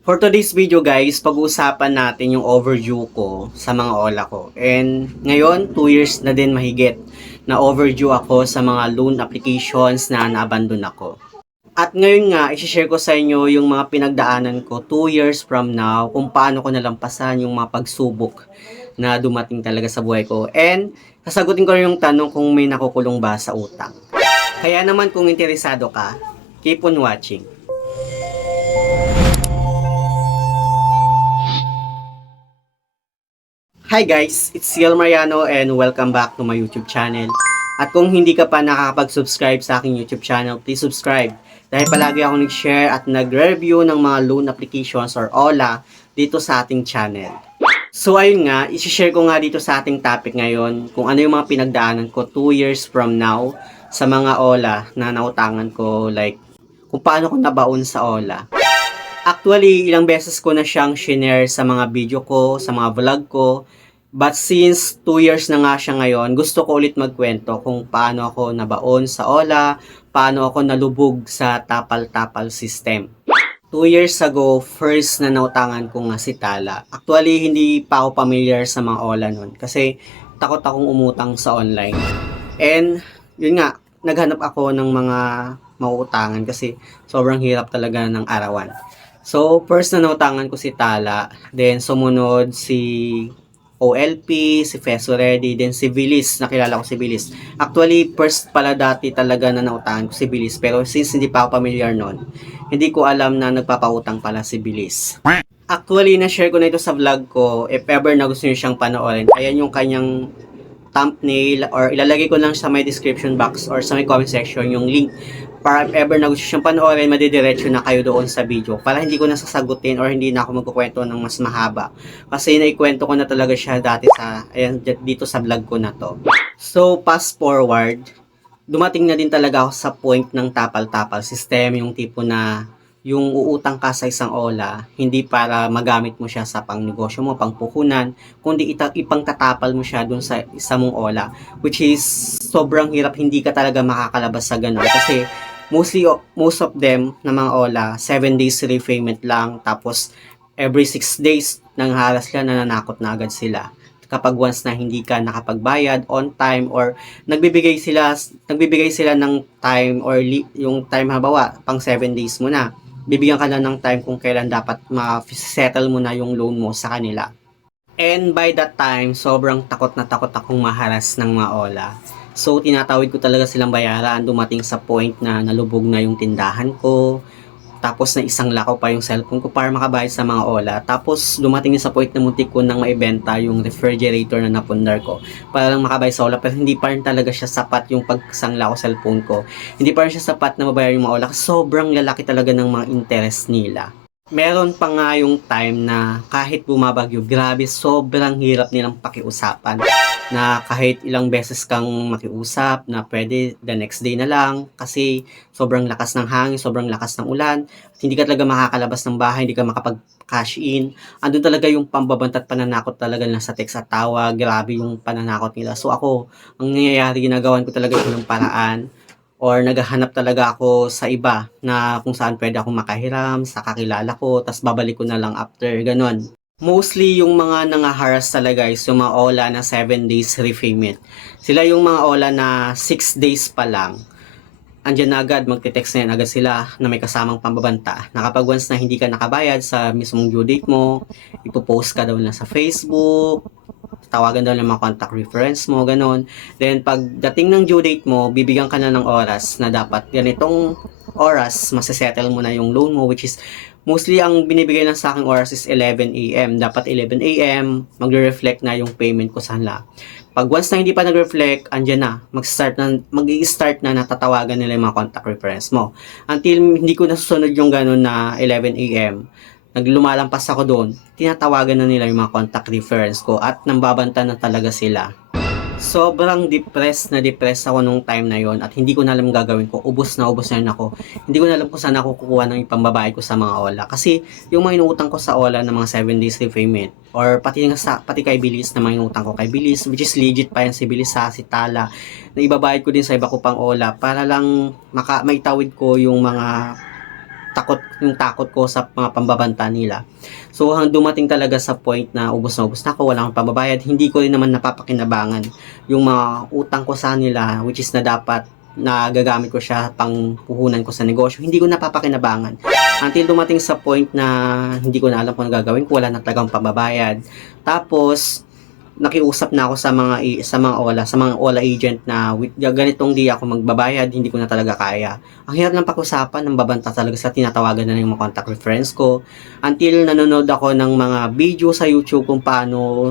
For today's video guys, pag-uusapan natin yung overdue ko sa mga OLA ko. And ngayon, 2 years na din mahigit na overdue ako sa mga loan applications na naabandon ako. At ngayon nga, isi-share ko sa inyo yung mga pinagdaanan ko 2 years from now, kung paano ko nalampasan yung mga pagsubok na dumating talaga sa buhay ko. And sasagutin ko rin yung tanong kung may nakukulong ba sa utang. Kaya naman kung interesado ka, keep on watching. Hi guys, it's Ciel Mariano and welcome back to my YouTube channel. At kung hindi ka pa nakakapag-subscribe sa aking YouTube channel, please subscribe. Dahil palagi ako nag-share at nag-review ng mga loan applications or OLA dito sa ating channel. So ayun nga, isi-share ko nga dito sa ating topic ngayon kung ano yung mga pinagdaanan ko 2 years from now sa mga OLA na nautangan ko, like kung paano ko nabaon sa OLA. Actually, ilang beses ko na siyang shinare sa mga video ko, sa mga vlog ko. But since 2 years na nga siya ngayon, gusto ko ulit magkwento kung paano ako nabaon sa OLA, paano ako nalubog sa tapal-tapal system. 2 years ago, first na nautangan ko nga si Tala. Actually, hindi pa ako familiar sa mga OLA nun kasi takot akong umutang sa online. And yun nga, naghanap ako ng mga mauutangan kasi sobrang hirap talaga ng arawan. So, first na nautangan ko si Tala, then sumunod si OLP, si Feso Ready, then si Bilis, nakilala ko si Bilis. Actually, first pala dati talaga na nautangan ko si Bilis, pero since hindi pa ako familiar nun, hindi ko alam na nagpapautang pala si Bilis. Actually, na-share ko na ito sa vlog ko, if ever na gusto nyo siyang panoorin, ayan yung kanyang thumbnail or ilalagay ko lang sa may description box or sa may comment section yung link para if ever na gusto siyang panoorin, madidiretso na kayo doon sa video para hindi ko na sasagutin or hindi na ako magkukwento ng mas mahaba kasi naikwento ko na talaga siya dati sa ayan, dito sa vlog ko na to. So fast forward, dumating na din talaga ako sa point ng tapal-tapal system, yung tipo na yung uutang ka sa isang OLA, hindi para magamit mo siya sa pangnegosyo mo, pangpuhunan, kundi ipangtatapal mo siya dun sa isa mong OLA, which is sobrang hirap, hindi ka talaga makakalabas sa ganun. Kasi most of them na mga OLA, 7 days repayment lang, tapos every 6 days nang haras ka, nananakot na agad sila kapag once na hindi ka nakapagbayad on time or nagbibigay sila ng time or yung time habawa pang 7 days mo na, bibigyan ka na ng time kung kailan dapat ma-settle mo na yung loan mo sa kanila. And by that time, sobrang takot na takot akong maharas ng mga OLA. So, tinatawid ko talaga silang bayaran. Dumating sa point na nalubog na yung tindahan ko. Tapos na isang lakaw pa yung cellphone ko para makabayad sa mga OLA. Tapos dumating sa point na muntik ko nang maibenta yung refrigerator na napundar ko para lang makabayad sa OLA. Pero hindi pa rin talaga siya sapat yung pagsangla ko cellphone ko. Hindi pa rin siya sapat na mabayar yung mga OLA kasi sobrang lalaki talaga ng mga interest nila. Meron pa nga yung time na kahit bumabagyo, grabe, sobrang hirap nilang pakiusapan. Na kahit ilang beses kang makiusap na pwede the next day na lang kasi sobrang lakas ng hangin, sobrang lakas ng ulan, at hindi ka talaga makakalabas ng bahay, hindi ka makapag-cash in. Andun talaga yung pambabantat pananakot talaga na sa text at tawag, grabe yung pananakot nila. So ako, ang nangyayari, ginagawan ko talaga yung paraan or naghahanap talaga ako sa iba na kung saan pwede akong makahiram sa kakilala ko, tas babalik ko na lang after, ganon. Mostly yung mga nangaharas talaga is yung mga OLA na 7 days repayment. Sila yung mga OLA na 6 days pa lang, andyan na agad, magte-text na yan agad sila na may kasamang pambabanta. Na kapag once na hindi ka nakabayad sa mismong due date mo, ipopost ka daw na sa Facebook, tawagan daw ng mga contact reference mo, ganon. Then, pagdating ng due date mo, bibigyan ka na ng oras na dapat ganitong oras, masasettle mo na yung loan mo, which is, mostly ang binibigay lang sa aking oras is 11 a.m. Dapat 11 a.m. magre-reflect na yung payment ko sa kanila. Pag once na hindi pa nag-reflect, andyan na, mag-i-start na natatawagan nila yung mga contact reference mo. Until hindi ko nasusunod yung ganun na 11 a.m., naglumalampas ako doon, tinatawagan na nila yung mga contact reference ko at nambabanta na talaga sila. Sobrang depressed ako nung time na yon at hindi ko na alam gagawin ko. Ubos na rin ako. Hindi ko na alam kung saan ako kukuha ng ipambabayad ko sa mga OLA. Kasi yung mga inuutang ko sa OLA ng mga 7 days repayment or pati kay Bilis na mga inuutang ko kay Bilis, which is legit pa yan si Bilis sa si Tala, na ibabayad ko din sa iba ko pang OLA para lang maitawid ko yung mga yung takot ko sa mga pambabanta nila. So dumating talaga sa point na ubos na ako, wala akong pambabayad, hindi ko rin naman napapakinabangan yung mga utang ko sa nila, which is na dapat na gagamit ko siya pang puhunan ko sa negosyo, hindi ko napapakinabangan. Until dumating sa point na hindi ko na alam kung ano gagawin ko, wala na talagang pambabayad. Tapos, nakiusap na ako sa mga OLA agent na with ganitong di ako magbabayad, hindi ko na talaga kaya. Ang hirap ng pag-usapan, ng babanta talaga sa tinatawagan na yung mga contact reference ko. Until nanonood ako ng mga video sa YouTube kung paano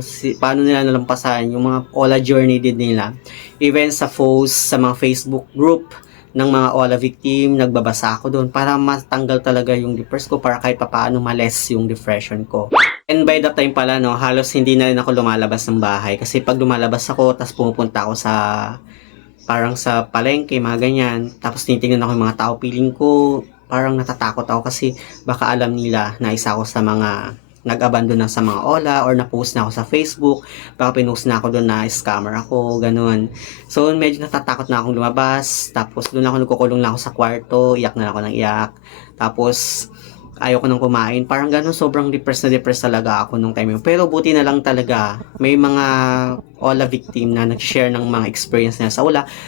nila nalampasan yung mga OLA journey din nila. Even sa post sa mga Facebook group ng mga OLA victim, nagbabasa ako doon para matanggal talaga yung depress ko, para kahit papaano males yung depression ko. And by that time pala, no, halos hindi na rin ako lumalabas ng bahay. Kasi pag lumalabas ako, tapos pumupunta ako parang sa palengke, mga ganyan. Tapos tinitingnan ako yung mga tao, feeling ko, parang natatakot ako kasi baka alam nila na isa ako sa mga nag-abandon na sa mga OLA or na-post na ako sa Facebook, baka pinost na ako doon na scammer ako, ganun. So, medyo natatakot na akong lumabas, tapos doon ako nagkukulong lang ako sa kwarto, iyak na ako ng iyak. Tapos, ayoko nang kumain. Parang ganun, sobrang depressed talaga ako nung time yun. Pero buti na lang talaga, may mga OLA victim na nag-share ng mga experience nila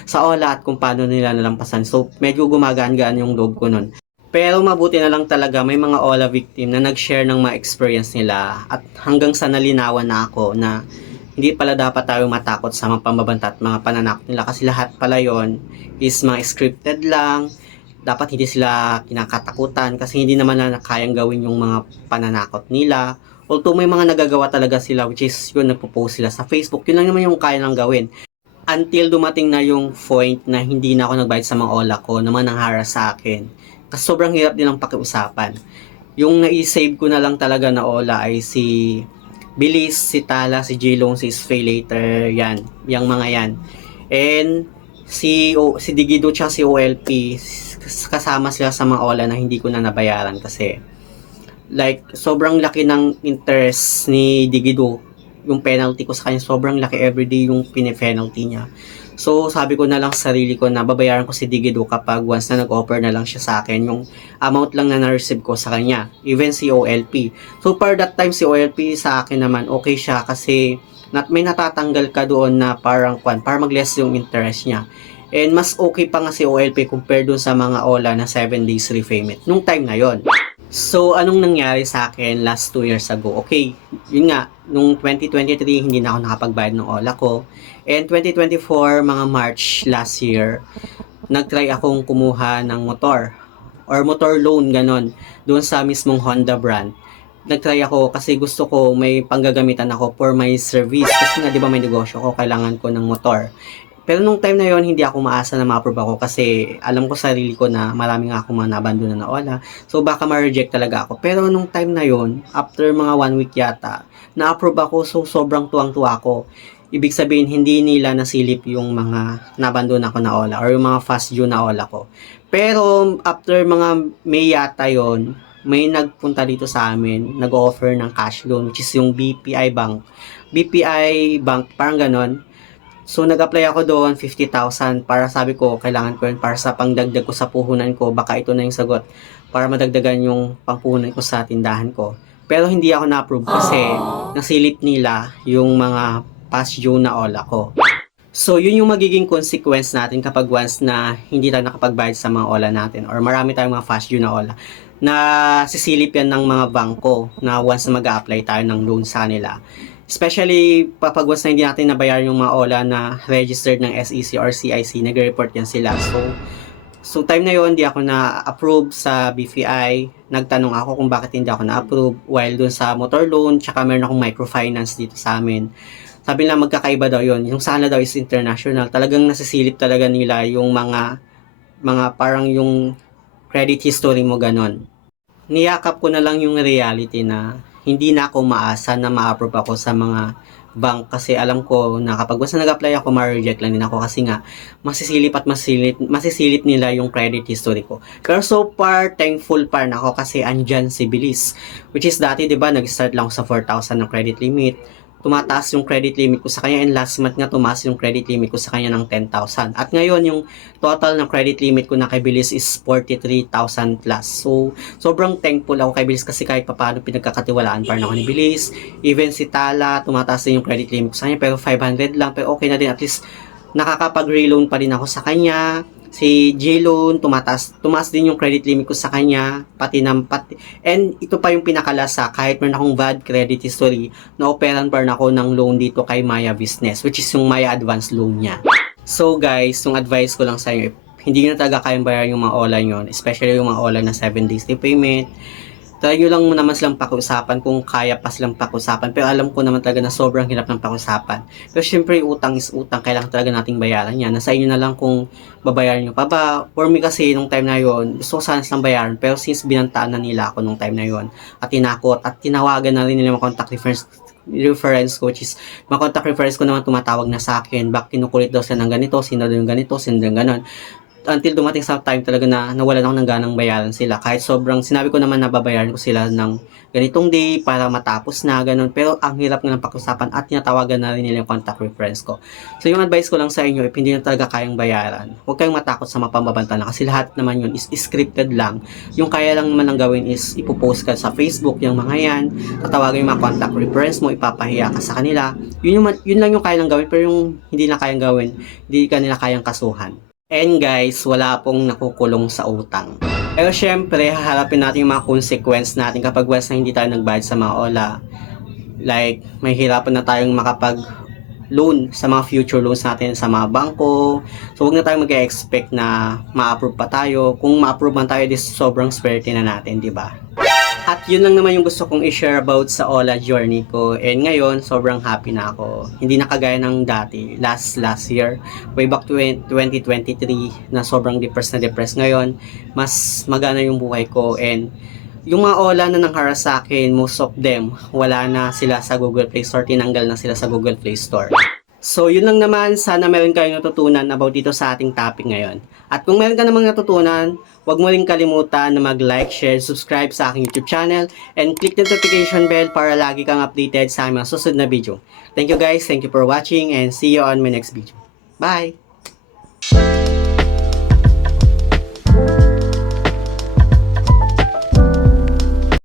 sa OLA at kung paano nila nalampasan. So, medyo gumagaan-gaan yung loob ko nun. Pero mabuti na lang talaga, may mga OLA victim na nag-share ng mga experience nila at hanggang sa nalinawan na ako na hindi pala dapat tayo matakot sa mga pambabanta at mga pananakot nila kasi lahat pala yon is mga scripted lang. Dapat hindi sila kinakatakutan kasi hindi naman na kayang gawin yung mga pananakot nila. Although may mga nagagawa talaga sila, which is yun, nagpo-post sila sa Facebook, yun lang naman yung kaya lang gawin. Until dumating na yung point na hindi na ako nagbayad sa mga OLA ko, naman nangharas sa akin. Kasi sobrang hirap din ang pakiusapan. Yung na-save ko na lang talaga na OLA ay si Bilis, si Tala, si Jilong, si Spay Later, yan. Yung mga yan. And si Digido tsaka si OLP, kasama sila sa mga OLA na hindi ko na nabayaran kasi like sobrang laki ng interest ni Digido. Yung penalty ko sa kanya sobrang laki, everyday yung pine-penalty niya. So sabi ko na lang sa sarili ko na babayaran ko si Digido kapag once na nag-offer na lang siya sa akin yung amount lang na na-receive ko sa kanya. Even si OLP. So for that time si OLP sa akin naman okay siya kasi may natatanggal ka doon na parang para mag-less yung interest niya. And mas okay pa nga si OLP compare doon sa mga OLA na 7 days repayment nung time na yon. So, anong nangyari sa akin last 2 years ago? Okay, yun nga, nung 2023, hindi na ako nakapagbayad ng OLA ko. And 2024, mga March last year, nagtry akong kumuha ng motor or motor loan, ganon, doon sa mismong Honda brand. Nagtry ako kasi gusto ko may panggagamitan ako for my service. Kasi nga, di ba may negosyo ko, kailangan ko ng motor. Pero nung time na yon hindi ako maasa na ma-approve ako kasi alam ko sarili ko na marami nga akong mga nabandona na OLA. So baka ma-reject talaga ako. Pero nung time na yon after mga 1 week yata, na-approve ako, so sobrang tuwang-tuwa ako. Ibig sabihin, hindi nila nasilip yung mga nabandona ko na OLA or yung mga fast due na OLA ko. Pero after mga May yata yon may nagpunta dito sa amin, nag-offer ng cash loan, which is yung BPI Bank. BPI Bank, parang ganon. So, nag-apply ako doon, 50,000 para sabi ko, kailangan ko yun para sa pangdagdag ko sa puhunan ko. Baka ito na yung sagot para madagdagan yung pangpuhunan ko sa tindahan ko. Pero hindi ako na-approve kasi nasilip nila yung mga past due na OLA ko. So, yun yung magiging consequence natin kapag once na hindi tayo nakapagbayad sa mga OLA natin or marami tayong mga fast due na OLA na sisilip yan ng mga bangko na once na mag-a-apply tayo ng loan sa nila. Especially, kapag once na hindi natin nabayaran yung mga OLA na registered ng SEC or CIC, nag-report yan sila. So time na yon hindi ako na-approve sa BPI. Nagtanong ako kung bakit hindi ako na-approve. While dun sa motor loan, tsaka meron akong microfinance dito sa amin. Sabi nila magkakaiba daw yon. Yung sana daw is international. Talagang nasisilip talaga nila yung mga parang yung credit history mo ganon. Niyakap ko na lang yung reality na hindi na ako maasa na ma-approve ako sa mga bank kasi alam ko na kapag once na nag-apply ako, ma-reject lang din ako kasi nga masisilip nila yung credit history ko. Pero so far, thankful pa na ako kasi andyan si Bilis. Which is dati, di ba, nag-start lang ako sa 4,000 ng credit limit. tumataas yung credit limit ko sa kanya, and last month nga tumaas yung credit limit ko sa kanya ng 10,000. At ngayon, yung total ng credit limit ko na kay Bilis is 43,000 plus. So, sobrang thankful ako kay Bilis kasi kahit papaano pinagkakatiwalaan pa rin ako ni Bilis. Even si Tala, tumataas din yung credit limit ko sa kanya, pero 500 lang, pero okay na din, at least nakakapag-reloan pa rin ako sa kanya. Si J-Loan, tumaas din yung credit limit ko sa kanya, and ito pa yung pinakalasa, kahit meron akong bad credit history, na-operan pa rin ako ng loan dito kay Maya Business, which is yung Maya Advance loan niya. So guys, yung advice ko lang sa inyo, hindi nyo na talaga kayang bayaran yung mga online yun, especially yung mga online na 7 days repayment, try nyo lang naman silang pakiusapan kung kaya pa silang pakiusapan. Pero alam ko naman talaga na sobrang hirap ng pakiusapan. Pero syempre, utang is utang. Kailangan talaga nating bayaran yan. Nasa inyo na lang kung babayaran nyo pa ba. For me kasi, nung time na yon, gusto ko sana silang bayaran. Pero since binantaan na nila ako nung time na yon, at tinakot, at tinawagan na rin nila mga contact reference ko, which is mga contact reference ko naman tumatawag na sa akin, bak kinukulit daw sila ng ganito, sino daw yung ganito, sino daw yung ganon, until dumating sa time talaga na nawalan ako ng ganang bayaran sila. Kahit sobrang sinabi ko naman na babayaran ko sila ng ganitong day para matapos na ganun. Pero ang hirap nga ng pakiusapan at tinatawagan na rin nila yung contact reference ko. So yung advice ko lang sa inyo, if hindi na talaga kayang bayaran, huwag kayong matakot sa mapambabanta na kasi lahat naman yun is scripted lang. Yung kaya lang naman ang gawin is ipopost ka sa Facebook yung mga yan, tatawagin yung mga contact reference mo, ipapahiya ka sa kanila. Yun lang yung kaya lang gawin, pero yung hindi na kayang gawin, hindi ka nila kayang kasuhan. And guys, wala pong nakukulong sa utang. Pero syempre, haharapin natin yung mga consequence natin kapag once na hindi tayo nagbayad sa mga OLA. Like, may hirapan na tayong makapag-loan sa mga future loans natin sa mga bangko. So, huwag na tayong mag-expect na ma-approve pa tayo. Kung ma-approve man tayo, this sobrang swerte na natin, di ba? At yun lang naman yung gusto kong i-share about sa OLA journey ko. And ngayon, sobrang happy na ako. Hindi na kagaya ng dati, last year, way back 2023, na sobrang depressed ngayon. Mas magana yung buhay ko. And yung mga OLA na nangharas sa akin, most of them, wala na sila sa Google Play Store. Tinanggal na sila sa Google Play Store. So, yun lang naman. Sana meron kayong natutunan about dito sa ating topic ngayon. At kung meron ka namang natutunan, huwag mo rin kalimutan na mag-like, share, subscribe sa aking YouTube channel, and click the notification bell para lagi kang updated sa mga susunod na video. Thank you guys, thank you for watching, and see you on my next video. Bye!